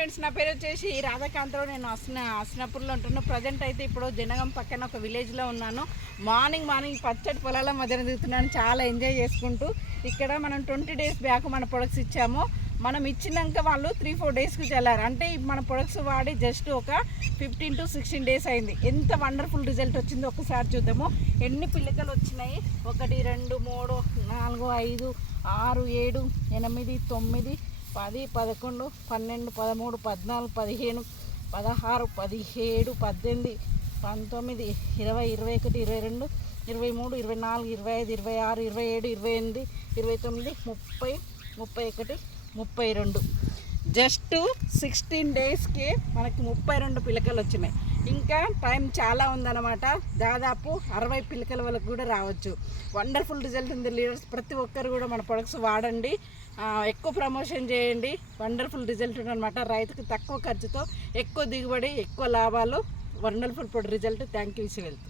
Friends, నా పేరు వచ్చేసి రాధాకాంతరావు. నేను అస్నాపూర్లో ఉంటున్నాను. ప్రజెంట్ అయితే ఇప్పుడు జనగం పక్కన ఒక విలేజ్లో ఉన్నాను. మార్నింగ్ పచ్చడి పొలాల మధ్యన దిగుతున్నాను, చాలా ఎంజాయ్ చేసుకుంటూ. ఇక్కడ మనం 20 days బ్యాక్ మన ప్రొడక్ట్స్ ఇచ్చాము. మనం ఇచ్చినాక వాళ్ళు 3-4 daysకి చల్లారు. అంటే మన ప్రొడక్ట్స్ వాడి జస్ట్ ఒక 15 to 16 days అయింది. ఎంత వండర్ఫుల్ రిజల్ట్ వచ్చిందో ఒకసారి చూద్దాము. ఎన్ని పిల్లకలు వచ్చినాయి? 1 2 3 4 5 6 7 8 9 10 11 12 13 14 15 16 17 18 19 20 21 22 23 24 25 26 27 28 29 30 31 32 జస్ట్ 16 daysకి మనకి 32 పిలకలు వచ్చినాయి. ఇంకా టైం చాలా ఉందన్నమాట. దాదాపు 60 పిలకల వరకు కూడా రావచ్చు. వండర్ఫుల్ రిజల్ట్ ఉంది లీడర్స్. ప్రతి ఒక్కరు కూడా మన ప్రొడక్ట్స్ వాడండి, ఎక్కువ ప్రమోషన్ చేయండి. వండర్ఫుల్ రిజల్ట్ ఉందన్నమాట. రైతుకు తక్కువ ఖర్చుతో ఎక్కువ దిగుబడి, ఎక్కువ లాభాలు. Wonderful result. Thank you. Wealth.